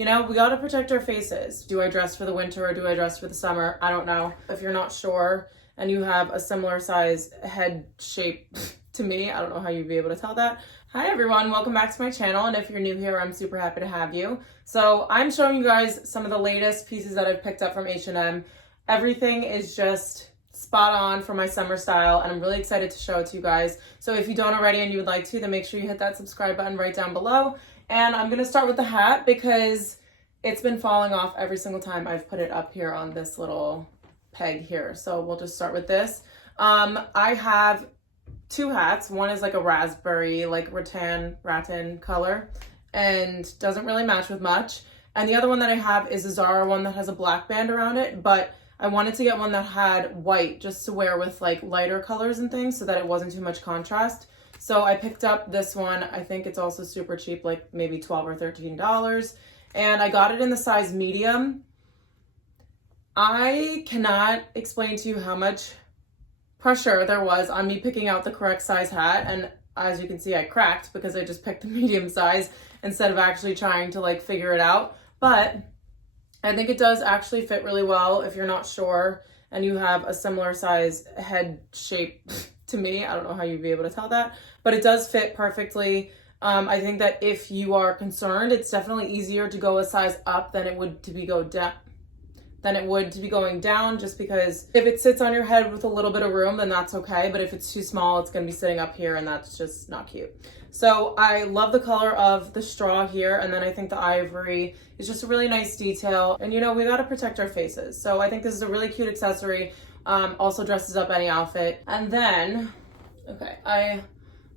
You know, we gotta protect our faces. Do I dress for the winter or do I dress for the summer? I don't know. If you're not sure and you have a similar size head shape to me, I don't know how you'd be able to tell that. Hi everyone, welcome back to my channel, and if you're new here, I'm super happy to have you. So I'm showing you guys some of the latest pieces that I've picked up from H&M. Everything is just spot on for my summer style, and I'm really excited to show it to you guys. So if you don't already and you would like to, then make sure you hit that subscribe button right down below. And I'm gonna start with the hat because it's been falling off every single time I've put it up here on this little peg here. So we'll just start with this. I have two hats. One is like a raspberry, like rattan color, and doesn't really match with much. And the other one that I have is a Zara one that has a black band around it, but I wanted to get one that had white just to wear with like lighter colors and things so that it wasn't too much contrast. So I picked up this one. I think it's also super cheap, like maybe $12 or $13. And I got it in the size medium. I cannot explain to you how much pressure there was on me picking out the correct size hat. And as you can see, I cracked because I just picked the medium size instead of actually trying to like figure it out. But I think it does actually fit really well if you're not sure and you have a similar size head shape to me. I don't know how you'd be able to tell that, but it does fit perfectly. I think that if you are concerned, it's definitely easier to go a size up than it would to be going down, just because if it sits on your head with a little bit of room, then that's okay. But if it's too small, it's going to be sitting up here and that's just not cute. So I love the color of the straw here. And then I think the ivory is just a really nice detail. And you know, we got to protect our faces. So I think this is a really cute accessory. Also dresses up any outfit. And then, okay, I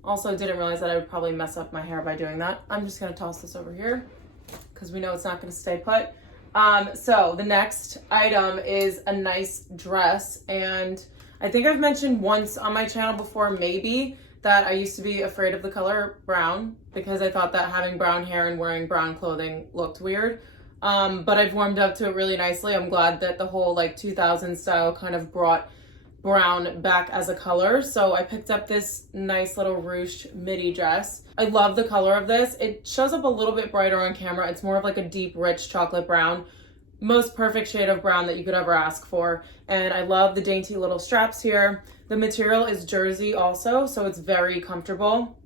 also didn't realize that I would probably mess up my hair by doing that. I'm just gonna toss this over here because we know it's not gonna stay put. So the next item is a nice dress. And I think I've mentioned once on my channel before, maybe, that I used to be afraid of the color brown because I thought that having brown hair and wearing brown clothing looked weird. But I've warmed up to it really nicely. I'm glad that the whole like 2000s style kind of brought brown back as a color. So I picked up this nice little ruched midi dress. I love the color of this. It shows up a little bit brighter on camera. It's more of like a deep, rich chocolate brown. Most perfect shade of brown that you could ever ask for. And I love the dainty little straps here. The material is jersey also, so it's very comfortable.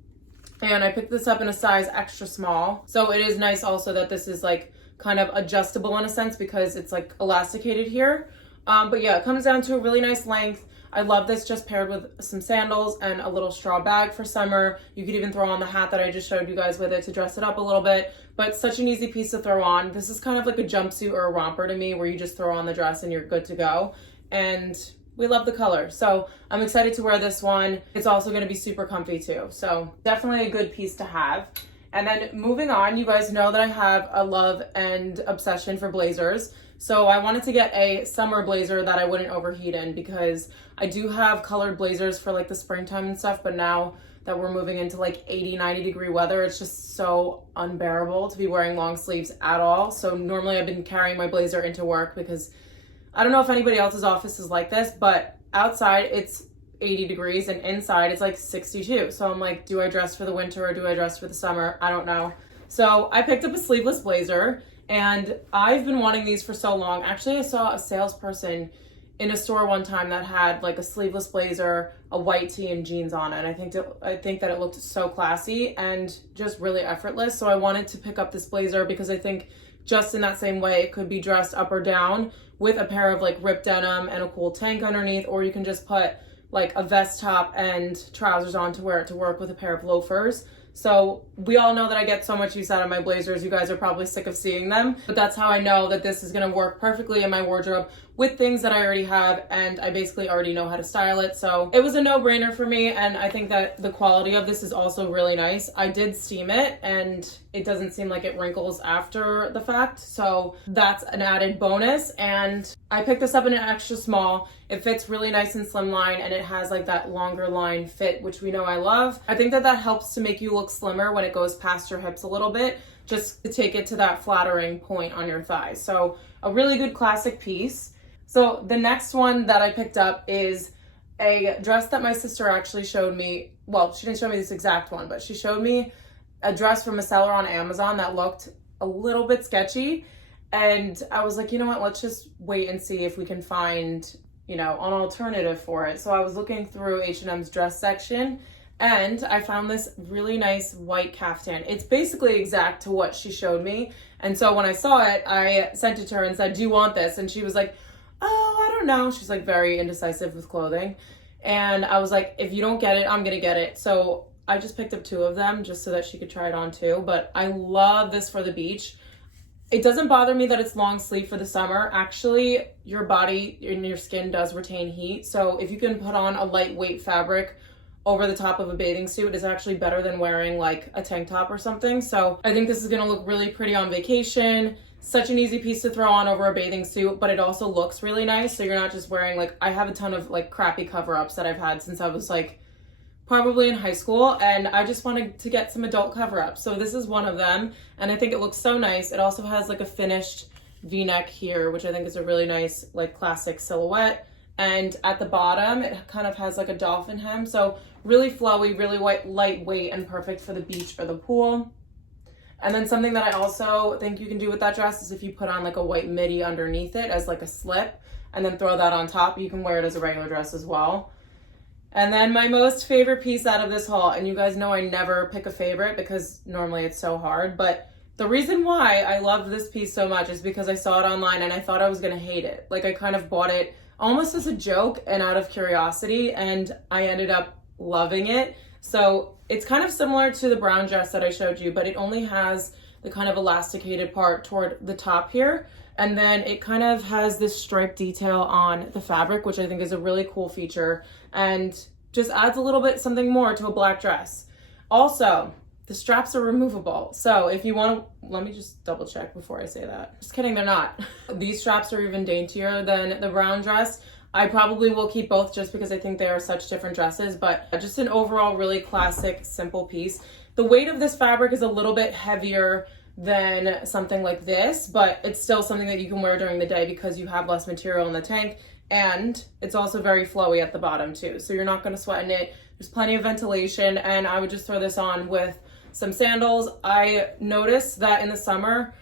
And I picked this up in a size extra small. So it is nice also that this is like kind of adjustable in a sense because it's like elasticated here. But yeah, it comes down to a really nice length. I love this just paired with some sandals and a little straw bag for summer. You could even throw on the hat that I just showed you guys with it to dress it up a little bit, but such an easy piece to throw on. This is kind of like a jumpsuit or a romper to me where you just throw on the dress and you're good to go. And we love the color. So I'm excited to wear this one. It's also gonna be super comfy too. So definitely a good piece to have. And then moving on, you guys know that I have a love and obsession for blazers. So I wanted to get a summer blazer that I wouldn't overheat in because I do have colored blazers for like the springtime and stuff, but now that we're moving into like 80, 90 degree weather, it's just so unbearable to be wearing long sleeves at all. So normally I've been carrying my blazer into work because I don't know if anybody else's office is like this, but outside it's 80 degrees and inside it's like 62. So I'm like, do I dress for the winter or do I dress for the summer? I don't know. So I picked up a sleeveless blazer. And I've been wanting these for so long. Actually, I saw a salesperson in a store one time that had like a sleeveless blazer, a white tee, and jeans on it. And I think that it looked so classy and just really effortless. So I wanted to pick up this blazer because I think just in that same way, it could be dressed up or down with a pair of like ripped denim and a cool tank underneath, or you can just put like a vest top and trousers on to wear it to work with a pair of loafers. So we all know that I get so much use out of my blazers. You guys are probably sick of seeing them, but that's how I know that this is gonna work perfectly in my wardrobe with things that I already have, and I basically already know how to style it. So it was a no-brainer for me, and I think that the quality of this is also really nice. I did steam it, and it doesn't seem like it wrinkles after the fact, so that's an added bonus. And I picked this up in an extra small. It fits really nice and slimline, and it has like that longer line fit, which we know I love. I think that that helps to make you look slimmer when it goes past your hips a little bit, just to take it to that flattering point on your thighs. So a really good classic piece. So the next one that I picked up is a dress that my sister actually showed me. Well, she didn't show me this exact one, but she showed me a dress from a seller on Amazon that looked a little bit sketchy. And I was like, you know what, let's just wait and see if we can find, you know, an alternative for it. So I was looking through H&M's dress section and I found this really nice white caftan. It's basically exact to what she showed me. And so when I saw it, I sent it to her and said, do you want this? And she was like, oh, I don't know. She's like very indecisive with clothing. And I was like, if you don't get it, I'm gonna get it. So I just picked up 2 of them just so that she could try it on too. But I love this for the beach. It doesn't bother me that it's long sleeve for the summer. Actually, your body and your skin does retain heat. So if you can put on a lightweight fabric over the top of a bathing suit, is actually better than wearing like a tank top or something. So I think this is gonna look really pretty on vacation. Such an easy piece to throw on over a bathing suit, but it also looks really nice. So you're not just wearing like, I have a ton of like crappy cover-ups that I've had since I was like probably in high school, and I just wanted to get some adult cover-ups. So this is one of them, and I think it looks so nice. It also has like a finished V-neck here, which I think is a really nice like classic silhouette. And at the bottom, it kind of has like a dolphin hem. So really flowy, really lightweight, and perfect for the beach or the pool. And then something that I also think you can do with that dress is if you put on like a white midi underneath it as like a slip, and then throw that on top, you can wear it as a regular dress as well. And then my most favorite piece out of this haul, and you guys know I never pick a favorite because normally it's so hard, but the reason why I loved this piece so much is because I saw it online and I thought I was gonna hate it. Like I kind of bought it almost as a joke and out of curiosity, and I ended up loving it. So it's kind of similar to the brown dress that I showed you, but it only has the kind of elasticated part toward the top here. And then it kind of has this stripe detail on the fabric, which I think is a really cool feature and just adds a little bit something more to a black dress. Also, the straps are removable. So if you want to, let me just double check before I say that. Just kidding, they're not. These straps are even daintier than the brown dress. I probably will keep both just because I think they are such different dresses, but just an overall really classic, simple piece. The weight of this fabric is a little bit heavier than something like this, but it's still something that you can wear during the day because you have less material in the tank, and it's also very flowy at the bottom too. So you're not gonna sweat in it. There's plenty of ventilation, and I would just throw this on with some sandals. I noticed that in the summer,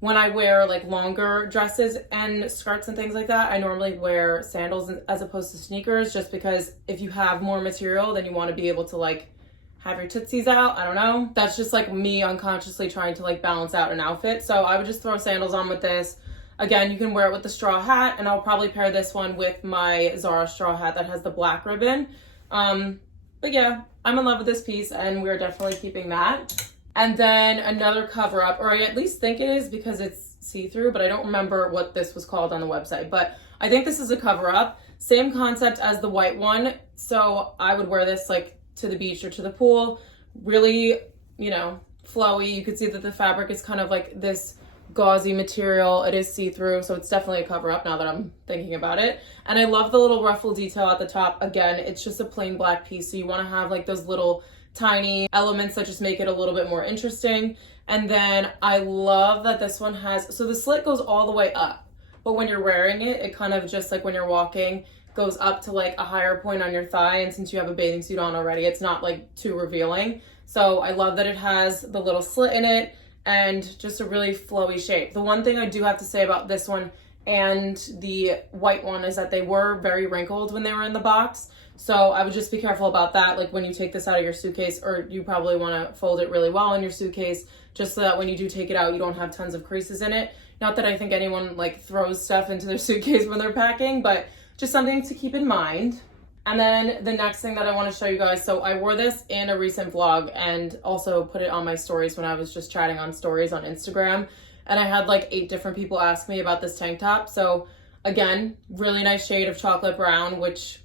when I wear like longer dresses and skirts and things like that, I normally wear sandals as opposed to sneakers, just because if you have more material, then you want to be able to like have your tootsies out. I don't know. That's just like me unconsciously trying to like balance out an outfit. So I would just throw sandals on with this. Again, you can wear it with the straw hat, and I'll probably pair this one with my Zara straw hat that has the black ribbon. But yeah, I'm in love with this piece, and we're definitely keeping that. And then another cover up, or I at least think it is because it's see-through, but I don't remember what this was called on the website. But I think this is a cover up. Same concept as the white one. So I would wear this like to the beach or to the pool. Really, you know, flowy. You could see that the fabric is kind of like this gauzy material. It is see-through, so it's definitely a cover up now that I'm thinking about it. And I love the little ruffle detail at the top. Again, it's just a plain black piece, so you want to have like those little tiny elements that just make it a little bit more interesting. And then I love that this one has, so the slit goes all the way up, but when you're wearing it, it kind of just like when you're walking goes up to like a higher point on your thigh, and since you have a bathing suit on already, it's not like too revealing. So I love that it has the little slit in it and just a really flowy shape. The one thing I do have to say about this one and the white one is that they were very wrinkled when they were in the box. So I would just be careful about that. Like when you take this out of your suitcase, or you probably want to fold it really well in your suitcase, just so that when you do take it out, you don't have tons of creases in it. Not that I think anyone like throws stuff into their suitcase when they're packing, but just something to keep in mind. And then the next thing that I want to show you guys, so I wore this in a recent vlog and also put it on my stories when I was just chatting on stories on Instagram. And I had like 8 different people ask me about this tank top. So again, really nice shade of chocolate brown, which,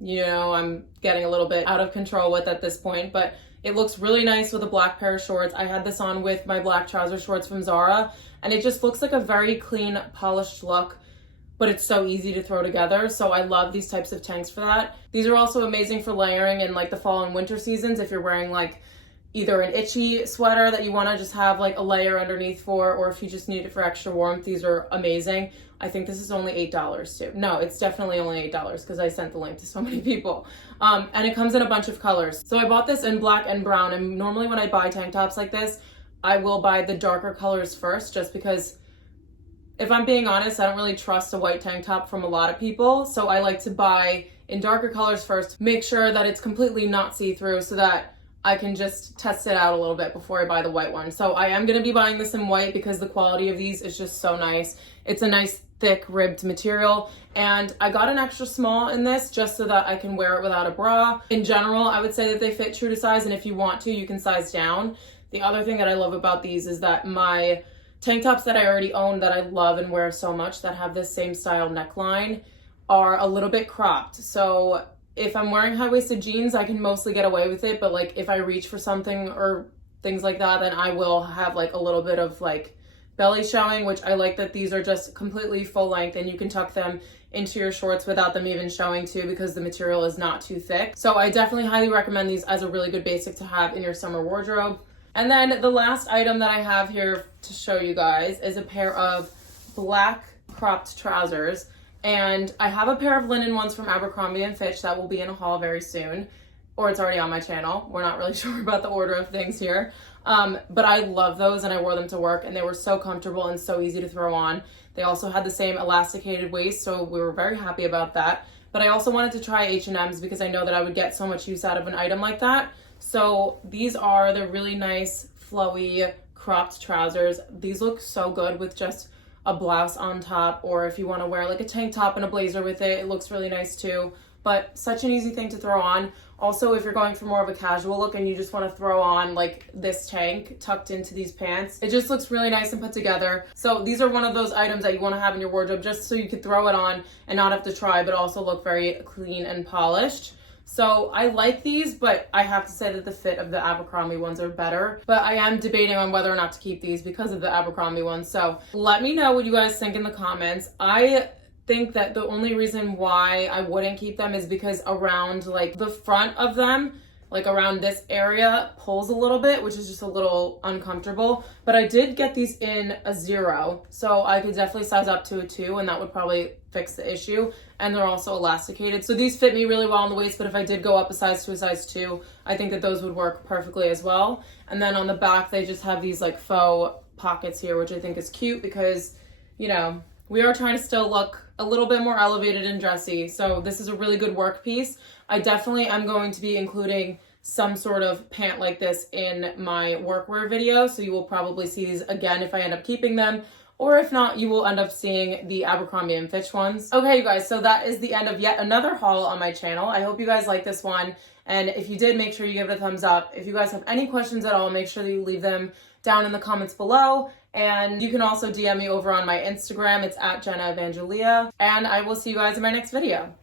you know, I'm getting a little bit out of control with at this point, but it looks really nice with a black pair of shorts. I had this on with my black trouser shorts from Zara, and it just looks like a very clean, polished look, but it's so easy to throw together. So I love these types of tanks for that. These are also amazing for layering in like the fall and winter seasons if you're wearing like either an itchy sweater that you want to just have like a layer underneath for, or if you just need it for extra warmth. These are amazing. I think this is only $8 too. No, it's definitely only $8 because I sent the link to so many people. And it comes in a bunch of colors. So I bought this in black and brown, and normally when I buy tank tops like this, I will buy the darker colors first, just because if I'm being honest, I don't really trust a white tank top from a lot of people. So I like to buy in darker colors first, make sure that it's completely not see-through so that I can just test it out a little bit before I buy the white one. So I am going to be buying this in white because the quality of these is just so nice. It's a nice thick ribbed material, and I got an extra small in this just so that I can wear it without a bra. In general, I would say that they fit true to size, and if you want to, you can size down. The other thing that I love about these is that my tank tops that I already own that I love and wear so much that have this same style neckline are a little bit cropped. So if I'm wearing high-waisted jeans, I can mostly get away with it, but like if I reach for something or things like that, then I will have like a little bit of like belly showing, which I like that these are just completely full length and you can tuck them into your shorts without them even showing too, because the material is not too thick. So I definitely highly recommend these as a really good basic to have in your summer wardrobe. And then the last item that I have here to show you guys is a pair of black cropped trousers. And I have a pair of linen ones from Abercrombie & Fitch that will be in a haul very soon, or it's already on my channel. We're not really sure about the order of things here. But I love those, and I wore them to work, and they were so comfortable and so easy to throw on. They also had the same elasticated waist, so we were very happy about that. But I also wanted to try H&M's because I know that I would get so much use out of an item like that. So these are the really nice, flowy, cropped trousers. These look so good with just a blouse on top, or if you want to wear like a tank top and a blazer with it, it looks really nice too. But such an easy thing to throw on. Also, if you're going for more of a casual look and you just want to throw on like this tank tucked into these pants, it just looks really nice and put together. So these are one of those items that you want to have in your wardrobe just so you could throw it on and not have to try, but also look very clean and polished. So I like these, but I have to say that the fit of the Abercrombie ones are better. But I am debating on whether or not to keep these because of the Abercrombie ones. So let me know what you guys think in the comments. I think that the only reason why I wouldn't keep them is because around like the front of them, like around this area, pulls a little bit, which is just a little uncomfortable. But I did get these in a 0, so I could definitely size up to a 2, and that would probably fix the issue. And they're also elasticated, so these fit me really well on the waist, but if I did go up a size to a size 2, I think that those would work perfectly as well. And then on the back, they just have these like faux pockets here, which I think is cute because, you know, we are trying to still look a little bit more elevated and dressy. So this is a really good work piece. I definitely am going to be including some sort of pant like this in my workwear video. So you will probably see these again if I end up keeping them. Or if not, you will end up seeing the Abercrombie & Fitch ones. Okay, you guys, so that is the end of yet another haul on my channel. I hope you guys like this one. And if you did, make sure you give it a thumbs up. If you guys have any questions at all, make sure that you leave them down in the comments below. And you can also DM me over on my Instagram. It's @JennaEvangelia. And I will see you guys in my next video.